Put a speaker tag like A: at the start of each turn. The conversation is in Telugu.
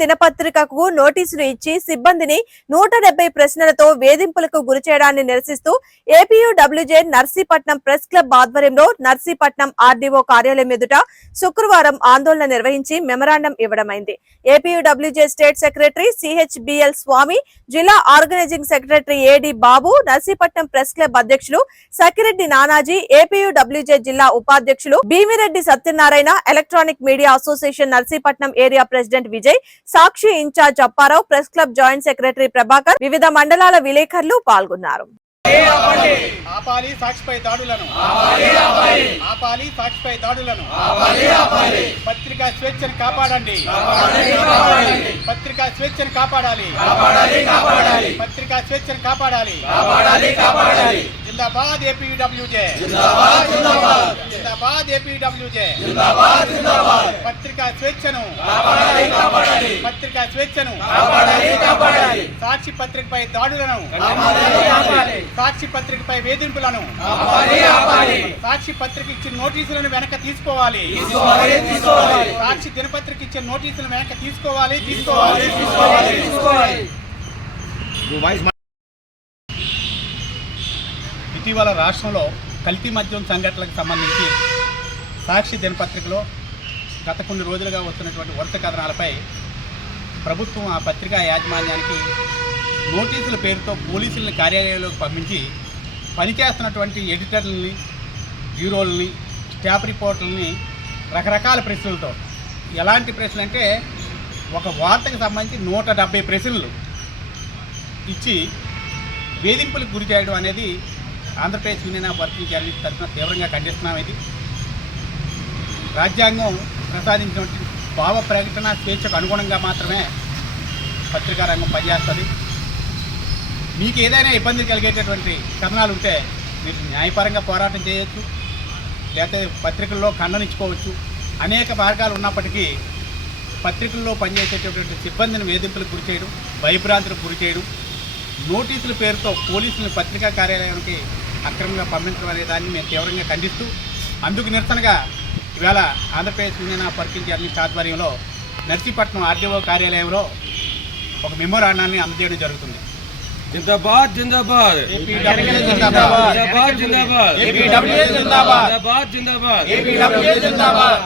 A: దినపత్రికకు నోటీసులు ఇచ్చి సిబ్బందిని నూట ప్రశ్నలతో వేధింపులకు గురి చేయడాన్ని నిరసిస్తూ ఏపీయూడబ్ల్యూజే నర్సీపట్నం ప్రెస్ క్లబ్ ఆధ్వర్యంలో నర్సీపట్నం ఆర్డీఓ కార్యాలయం ఎదుట శుక్రవారం ఆందోళన నిర్వహించి memorandum ఇవ్వడమైంది. APUWJ state secretary CHBL Swamy జిల్లా organising secretary AD Babu Narsipatnam press club అధ్యక్షులు సకిరెడ్డి నానాజీ ఏపీయూడబ్ల్యూజే జిల్లా ఉపాధ్యక్షులు Bheemireddy Satyanarayana electronic media association Narsipatnam area president Vijay Sakshi incharge Apparao press club joint secretary Prabhakar వివిధ మండలాల విలేకరులు పాల్గొన్నారు.
B: ఆపాలి సాక్షిపై దాడులను. ఆపాలి సాక్షిపై దాడులను. పత్రికా స్వేచ్ఛను కాపాడండి. పత్రికా స్వేచ్ఛను కాపాడాలి. పత్రికా స్వేచ్ఛను కాపాడాలి. జిందాబాద్ ఏపీడబ్ల్యూజే. జిందాబాద్ ఏపీడబ్ల్యూజే. పత్రికా స్వేచ్ఛను పత్రికా స్వేచ్ఛను సాక్షి పత్రికపై దాడులను సాక్షి పత్రికపై వేధింపులను సాక్షి పత్రిక ఇచ్చిన నోటీసులను వెనక తీసుకోవాలి. సాక్షి దినపత్రిక ఇచ్చిన నోటీసులను వెనక తీసుకోవాలి తీసుకోవాలి. ఇటీవల రాష్ట్రంలో కల్తీ మద్యం సంఘటనలకు సంబంధించి సాక్షి దినపత్రికలో గత కొన్ని రోజులుగా వస్తున్నటువంటి వరుస కథనాలపై ప్రభుత్వం ఆ పత్రికా యాజమాన్యానికి నోటీసుల పేరుతో పోలీసుల్ని కార్యాలయంలోకి పంపించి పనిచేస్తున్నటువంటి ఎడిటర్లని బ్యూరోలని స్టాఫ్ రిపోర్టర్లని రకరకాల ప్రశ్నలతో. ఎలాంటి ప్రశ్నలు అంటే ఒక వార్తకు సంబంధించి నూట డెబ్బై ప్రశ్నలు ఇచ్చి వేధింపులకు గురి చేయడం అనేది Andhra Pradesh union of working journalist తరఫున తీవ్రంగా ఖండిస్తున్నాం ఇది. రాజ్యాంగం ప్రసాదించినటువంటి భావ ప్రకటన స్వేచ్ఛకు అనుగుణంగా మాత్రమే పత్రికా రంగం పనిచేస్తుంది. మీకు ఏదైనా ఇబ్బంది కలిగేటటువంటి కథనాలు ఉంటే మీరు న్యాయపరంగా పోరాటం చేయొచ్చు లేకపోతే పత్రికల్లో ఖండనించుకోవచ్చు అనేక మార్గాలు ఉన్నప్పటికీ పత్రికల్లో పనిచేసేటటువంటి సిబ్బందిని వేధింపులకు గురి చేయడం భయభ్రాంతులకు గురి చేయడం నోటీసుల పేరుతో పోలీసులను పత్రికా కార్యాలయానికి అక్రమంగా పంపించడం అనే దాన్ని మేము తీవ్రంగా ఖండిస్తూ అందుకు నిరసనగా ఇవాళ Andhra Pradesh union of working journalist ఆధ్వర్యంలో నర్సీపట్నం ఆర్డీఓ కార్యాలయంలో ఒక మెమోరాండాన్ని అందజేయడం జరుగుతుంది. జిందాబాద్ జిందాబాద్.
C: జిందాబాద్. జిందాబాద్
B: జిందాబాద్. జిందాబాద్.